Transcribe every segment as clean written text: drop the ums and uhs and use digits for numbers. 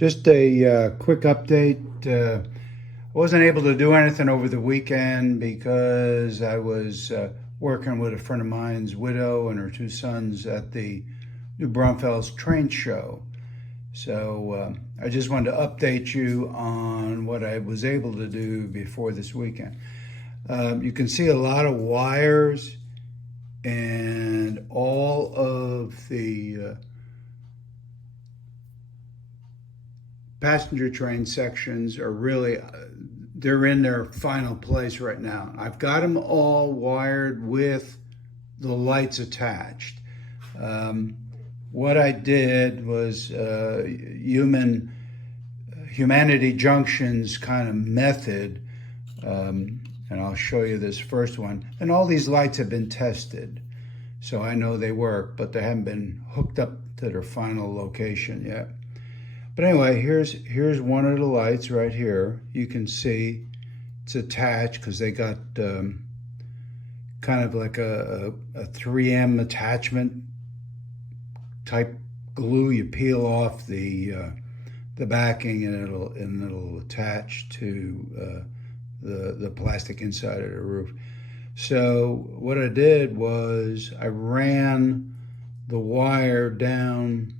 Just a quick update. I wasn't able to do anything over the weekend because I was working with a friend of mine's widow and her two sons at the New Braunfels train show. So I just wanted to update you on what I was able to do before this weekend. You can see a lot of wires and all of the passenger train sections are really, they're in their final place right now. I've got them all wired with the lights attached. What I did was humanity junctions kind of method, and I'll show you this first one. And all these lights have been tested, so I know they work, but they haven't been hooked up to their final location yet. But anyway, here's one of the lights right here. You can see it's attached because they got kind of like a 3M attachment type glue. You peel off the backing and it'll attach to the plastic inside of the roof. So what I did was I ran the wire down.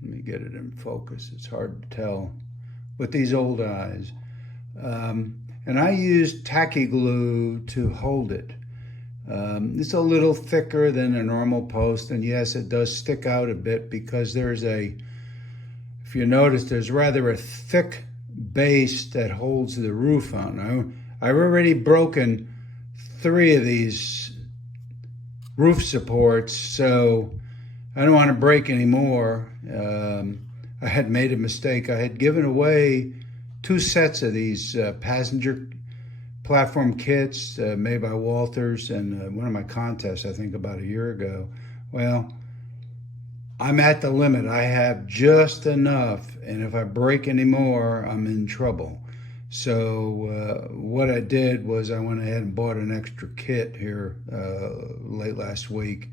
Let me get it in focus. It's hard to tell with these old eyes. And I used tacky glue to hold it. It's a little thicker than a normal post, and yes, it does stick out a bit because if you notice, there's rather a thick base that holds the roof on. I've already broken 3 of these roof supports, so I don't want to break any more. I had made a mistake. I had given away 2 sets of these passenger platform kits made by Walters in one of my contests, I think about a year ago. Well, I'm at the limit. I have just enough, and if I break any more, I'm in trouble. So what I did was I went ahead and bought an extra kit here late last week,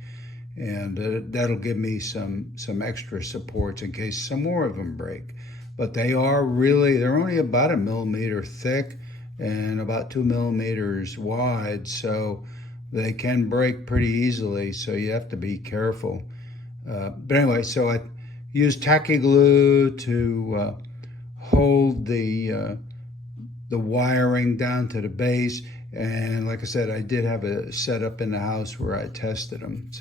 and that'll give me some extra supports in case some more of them break. But they're only about 1 millimeter thick and about 2 millimeters wide, so they can break pretty easily, so you have to be careful. But anyway, so I used tacky glue to hold the wiring down to the base, and like I said, I did have a setup in the house where I tested them.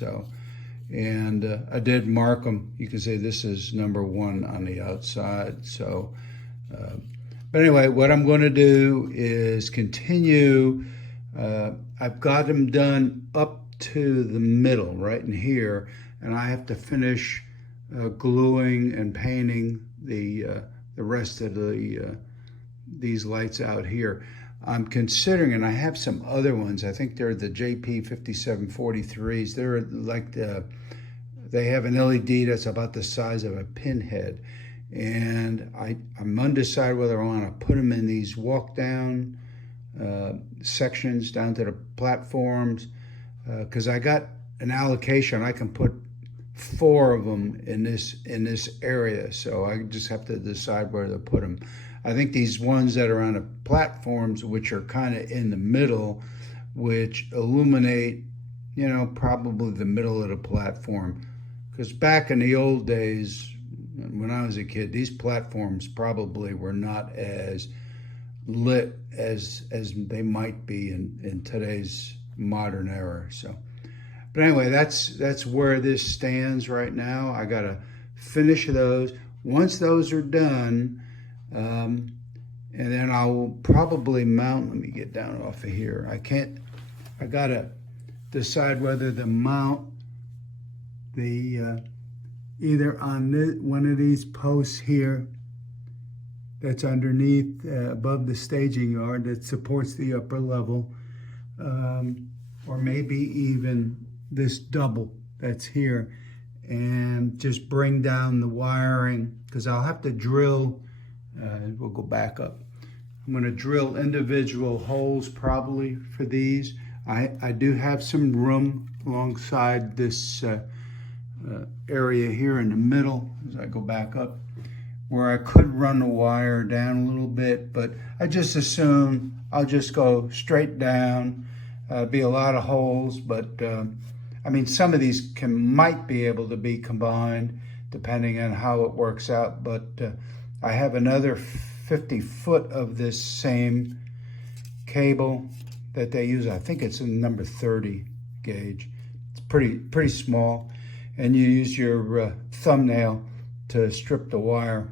And I did mark them. You can say this is number 1 on the outside. So, but anyway, what I'm going to do is continue. I've got them done up to the middle, right in here, and I have to finish gluing and painting the rest of these lights out here. I'm considering, and I have some other ones. I think they're the JP5743s. They're like they have an LED that's about the size of a pinhead. And I'm undecided whether I want to put them in these walk down sections down to the platforms, because I got an allocation. I can put 4 of them in this area. So I just have to decide where to put them. I think these ones that are on the platforms, which are kind of in the middle, which illuminate, probably the middle of the platform. Because back in the old days, when I was a kid, these platforms probably were not as lit as they might be in today's modern era. So, but anyway, that's where this stands right now. I got to finish those. Once those are done, and then I'll probably mount. Let me get down off of here. I gotta decide whether to mount either on one of these posts here that's underneath, above the staging yard that supports the upper level, or maybe even this double that's here, and just bring down the wiring, because I'll have to drill. We'll go back up. I'm going to drill individual holes probably for these. I do have some room alongside this area here in the middle as I go back up. where I could run the wire down a little bit, but I just assume I'll just go straight down. Be a lot of holes, but I mean, some of these might be able to be combined depending on how it works out, but I have another 50 foot of this same cable that they use. I think it's a number 30 gauge. It's pretty small, and you use your thumbnail to strip the wire.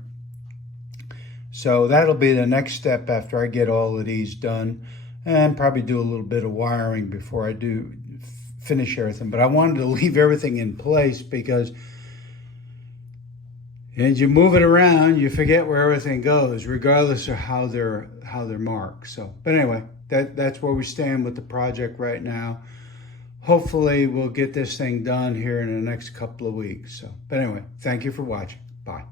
So that'll be the next step after I get all of these done, and probably do a little bit of wiring before I do finish everything. But I wanted to leave everything in place because as you move it around, you forget where everything goes, regardless of how they're marked. So, but anyway, that's where we stand with the project right now. Hopefully, we'll get this thing done here in the next couple of weeks. So, but anyway, thank you for watching. Bye.